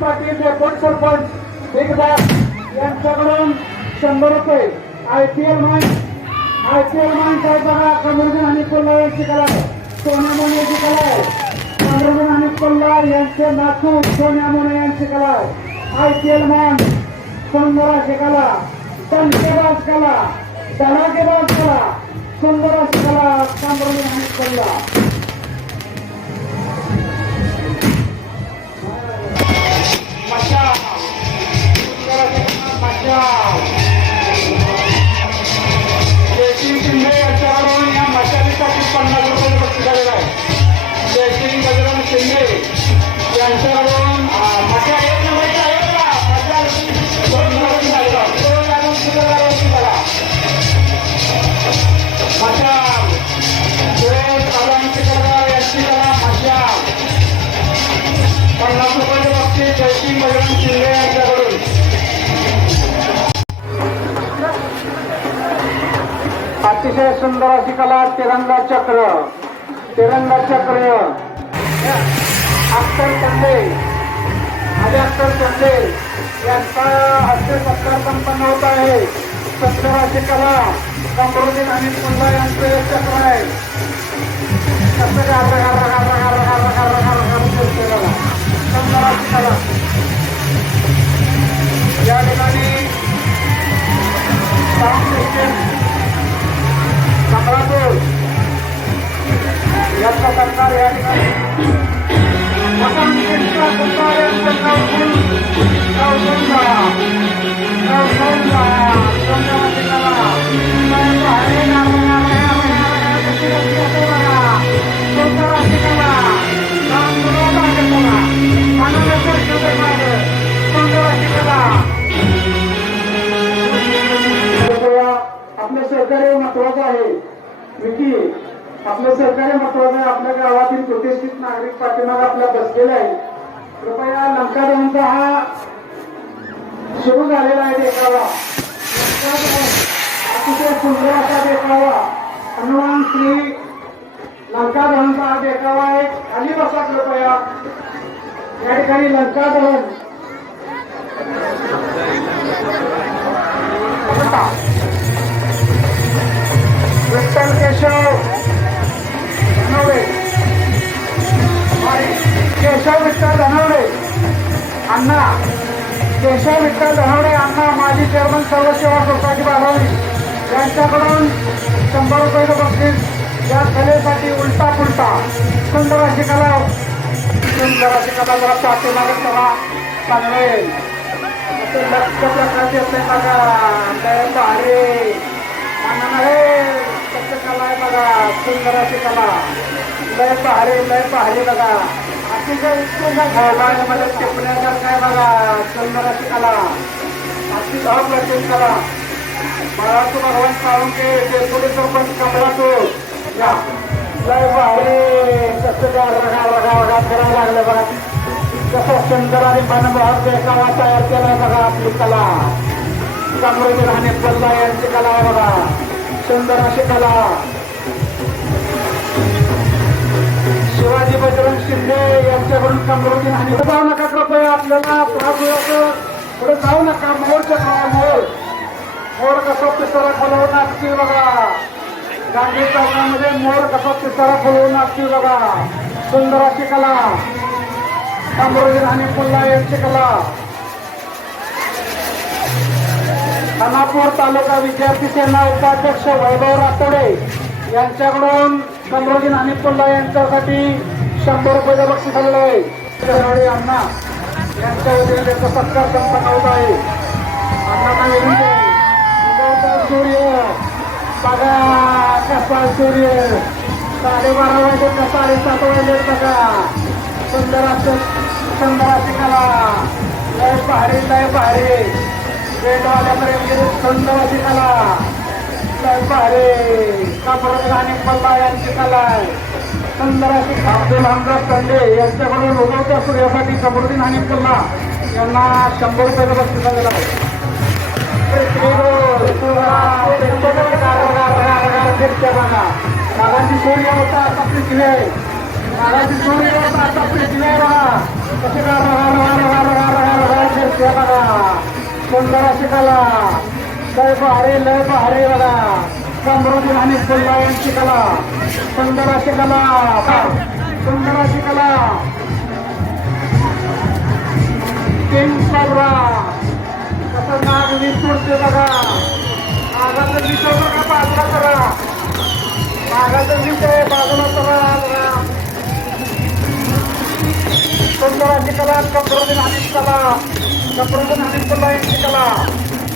पाटील डेपोट sarpanch Bigg Boss यांच्याकडून शंभर रुपये. I P L man I P L man साहेब बघा कमरुद्दीन आणि कोल्हा यांची कला आहे. सोन्या मोने यांची कला आहे. कमरुद्दीन आणि कोल्हा यांचे नातू सोन्या मोने यांची कला आहे. आय पी एल मान सुंदर कला टंकेबाज कला धडाकेबाज कला सुंदर अशी कला कमरुद्दीन आणि कोल्हा अतिशय सुंदर अशी कला तिरंगा चक्र तिरंगा चक्र अख्तर चंदे आणि अख्तर चंदे यांचा हस्ते सत्कार संपन्न होत आहे सुंदर अशी कला कमरुद्दीन आणि सुंदर यांचं हे चक्र आहे कसं कला या ठिकाणी आहे. विकी आपलं सहकार्य महत्वाचं आहे. आपल्या गावातील प्रतिष्ठित नागरिक पाठीमाग आपल्या बसलेला आहे. कृपया लंका दहनचा हा सुरू झालेला आहे देखावा. अतिशय सुंदर असा देखावा. हनुमान श्री लंका दहनचा हा देखावा आहे. खाली बसा कृपया. या ठिकाणी लंका दहन केशव धनवडे आणि केशव विठ्ठल धनवडे अण्णा केशव विठ्ठल धनवडे अण्णा माजी चेअरमन सर्व सेवा सोसायटी बारावी यांच्याकडून शंभर रुपयाचं बक्षीस या कलेसाठी उलटा पुलटा सुंदर अशी कला सुंदर अशी कला जरा पाठीमागे कला चांगले असे लक्ष प्रकारचे असते बघा लय सुंदराची कला. लय पहारे लय पहारे बघा. अतिशय उत्कृष्टमध्ये टिपण्यासारखं आहे बघा. सुंदराची कला. अति अप्रतिम कला. बाळातू भगवान साळुंके डेपुटी सरपंच कमळातू या. लय पहारे कसं काय बघा बघा बघा फिरायला लागलं बघा. कसं सुंदर आणि मनमोहक देखावा तयार केलाय बघा आपली कला. समृद्धी राहणे पल्ला यांची कला आहे बघा. सुंदर अशी कला. शिवाजी बजरंग शिंदे यांच्याकडून कमरुद्दीन आणि जाऊ नका कृपया आपल्याला प्रभूचं पुढे जाऊ नका मोरच्या खावा मोर मोर कसा पिसारा खोलवून असतील बघा. गांधी चौकामध्ये मोर कसा पिसारा खोलवून असतील बघा. सुंदर अशी कला. कमरुद्दीन आणि पुल्ला यांची कला. खानापूर तालुका विद्यार्थी सेना उपाध्यक्ष वैभव रातोडे यांच्याकडून कमरोजीन आणि यांच्यासाठी शंभर रुपयाचं बक्षीस आलेलं आहे. त्यावेळी अण्णा यांच्या वतीने त्यांचा सत्कार संपन्न होत आहे. अण्णांना सूर्य. बघा कसा सूर्य. साडेबारा वाजे का साडेसात वाजे बघा. सुंदर असं सुंदर असे कला. लय पहाडी लय पहाडी वेट आल्यापर्यंत सुंदर अशी कला. सारे कापडगाने पल्ला यांची कला आहे सुंदराशी अब्दुल हमदास यांच्याकडून उगवत्या सूर्यासाठी समृद्धी आणि पल्ला यांना शंभर रुपयाचा बक्षीस दिला नागाची सूर्य होता आपली किल्ले नागाची सूर्य होता आपली किल्ले बघा कसे का बघा बघा बघा बघा बघा बघा बघा सुंदर अशी कला. लय भारी लय भारी बघा. समृद्धी आणि यांची कला. सुंदराची कला. सुंदराची कला. किंग साबरा कसं नाग वीज सोडते बघा. नागाचं विषय बघा बाजूला करा. नागाचं विषय बाजूला करा सुंदराची कला कपडे आणि कला. कपडे आणि यांची कला.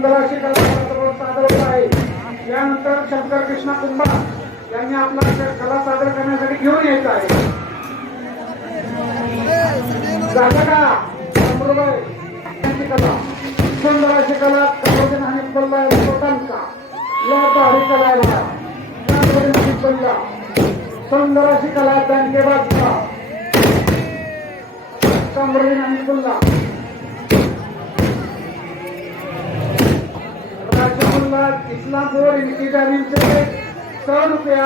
सुंदर सादर होत आहे. यानंतर शंकर कृष्णा कुंभा यांनी आपला कला सादर करण्यासाठी घेऊन यायचं आहे. झालं का यांची कला. सुंदर कला कमरोजी आणि कोल्हा का या भारी कला आहे बघा. कला आणि पुल्ला तुला इस्लामपूर से सौ रुपया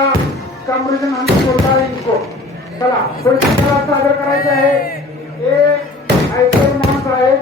कॉम्पिटिशन आम्ही है इनको. चला सागर करायचं आहे. हे आयकर माणसं आए